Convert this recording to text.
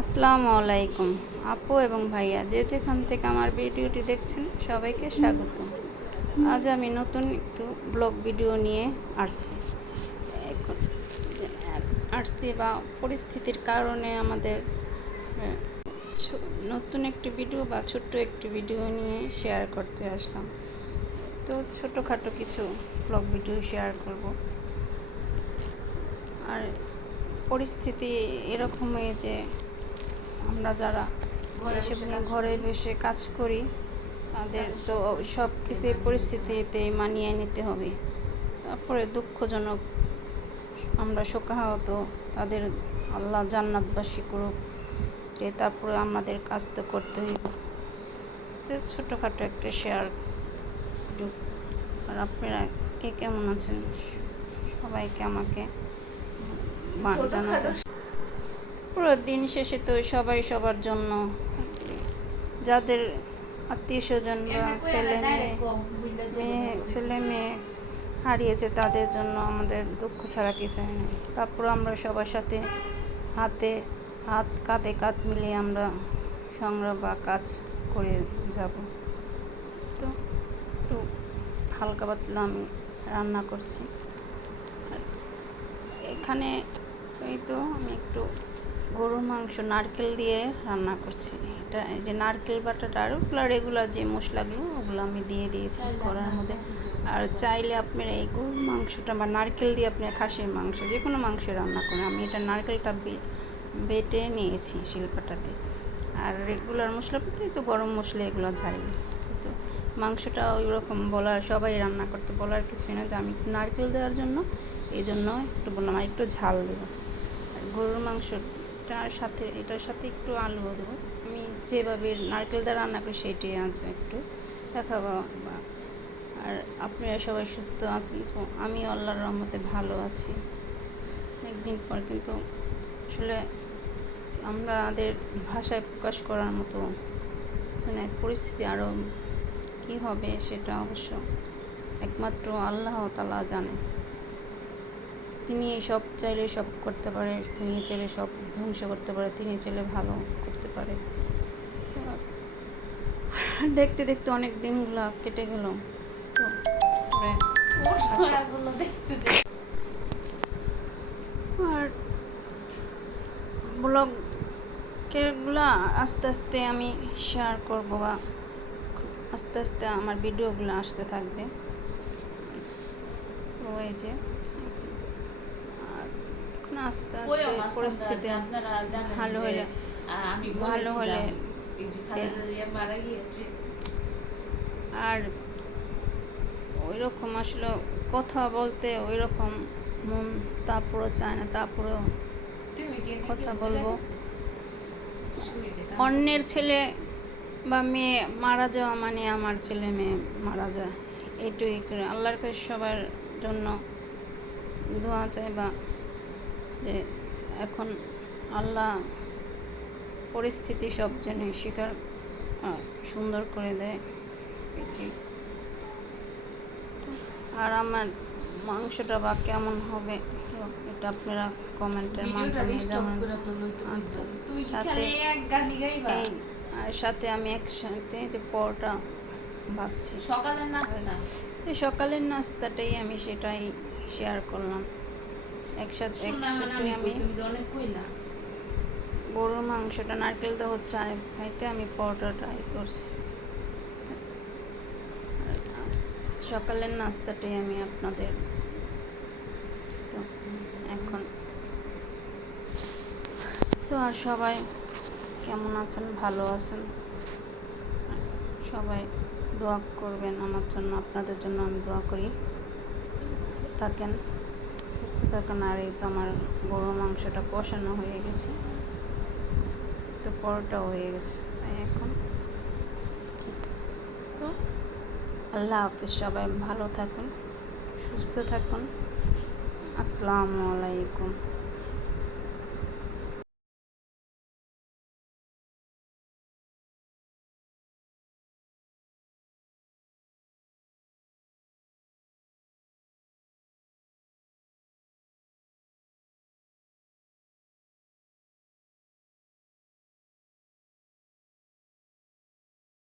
আসসালামু আলাইকুম আপু এবং ভাইয়া, যে যেখান থেকে আমার ভিডিওটি দেখছেন সবাইকে স্বাগত। আজ আমি নতুন একটু ব্লগ ভিডিও নিয়ে আসছি। এখন আসছি বা পরিস্থিতির কারণে আমাদের নতুন একটি ভিডিও বা ছোট্ট একটি ভিডিও নিয়ে শেয়ার করতে আসলাম। তো ছোটোখাটো কিছু ব্লগ ভিডিও শেয়ার করব। আর পরিস্থিতি এরকমই যে আমরা যারা এসব নিয়ে ঘরে বসে কাজ করি, তাদের তো সব কিছু পরিস্থিতিতে মানিয়ে নিতে হবে। তারপরে দুঃখজনক আমরা শোকাহত, তাদের আল্লাহ জান্নাতবাসী করুক, যে তারপরে আমাদের কাজ তো করতে হইব। তো ছোটোখাটো একটা শেয়ার। আর আপনারা কে কেমন আছেন সবাইকে আমাকে জানাতে। পুরো দিন শেষে তো সবাই সবার জন্য, যাদের আত্মীয় স্বজন বা ছেলে মেয়ে হারিয়েছে তাদের জন্য আমাদের দুঃখ ছাড়া কিছু হয় না। তারপর আমরা সবার সাথে কাঁধে কাঁধ মিলিয়ে আমরা সংগ্রাম বা কাজ করে যাব। তো একটু হালকা পাতলা আমি রান্না করছি। এখানে এই তো আমি একটু গরুর মাংস নারকেল দিয়ে রান্না করছি। এটা এই যে নারকেল বাটাটা আর ওগুলো রেগুলার যে মশলাগুলো ওগুলো আমি দিয়ে দিয়েছি কড়ার মধ্যে। আর চাইলে আপনারা এই গরুর মাংসটা বা নারকেল দিয়ে আপনার খাসির মাংস যে কোনো মাংস রান্না করেন। আমি এটা নারকেলটা বেটে নিয়েছি শিলপাটাতে। আর রেগুলার মশলাপাতি তো গরম মশলা এগুলো ঝাল। তো মাংসটা ওই রকম সবাই রান্না করতে বলার কিছুই না। তো আমি নারকেল দেওয়ার জন্য এই জন্য একটু বললাম আর একটু ঝাল দেবো। গরুর মাংসটার সাথে এটার সাথে একটু আলুও দেবো। আমি যেভাবে নারকেল দিয়ে রান্না করি সেইটাই আছে একটু দেখাবো। আর আপনারা সবাই সুস্থ আছেন তো? আমি আল্লাহর রহমতে ভালো আছি। একদিন পর কিন্তু আসলে আমাদের ভাষায় প্রকাশ করার মতো শুনে পরিস্থিতি আরও কী হবে সেটা অবশ্য একমাত্র আল্লাহ তাআলা জানে। তিনি সব চাইলে সব করতে পারে, তিনি চাইলে সব ধ্বংস করতে পারে, তিনি চাইলে ভালো করতে পারে। দেখতে দেখতে অনেক দিনগুলো কেটে গেল। তো আর ব্লগেরগুলো আস্তে আস্তে আমি শেয়ার করবো বা আস্তে আস্তে আমার ভিডিওগুলো আসতে থাকবে। ওই যে এখন আস্তে আস্তে পরিস্থিতি ভালো হলে আর ওই রকম আসলে কথা বলতে ওই রকম মন তারপরও চায় না, তারপরেও কথা বলবো। অন্যের ছেলে বা মেয়ে মারা যাওয়া মানে আমার ছেলে মেয়ে মারা যায়, এইটুই করে আল্লাহর কাছে সবার জন্য দোয়া চাই। বা যে এখন আল্লাহ পরিস্থিতি সব জন্য শিকার সুন্দর করে দেয় এটাই। আর আমার মাংসটা বা কেমন হবে এটা আপনারা কমেন্টের মাধ্যমে জানান। সাথে আমি একসাথে পরোটা ভাবছি সকালের নাস্তাটাই আমি সেটাই শেয়ার করলাম। একসাথে আমি গরুর মাংসটা নারকেল দেওয়া হচ্ছে আর সাইডে আমি পরোটা ট্রাই করছি। সকালের নাস্তাটাই আমি আপনাদের তো এখন তো। আর সবাই কেমন আছেন? ভালো আছেন? সবাই দোয়া করবেন আমার জন্য, আপনাদের জন্য আমি দোয়া করি। থাকেন, সুস্থ থাকেন। আর এই তো আমার গরুর মাংসটা কষানো হয়ে গেছে, তো পরোটাও হয়ে গেছে। তাই এখন তো আল্লাহ হাফিজ। সবাই ভালো থাকুন, সুস্থ থাকুন। আসসালামু আলাইকুম।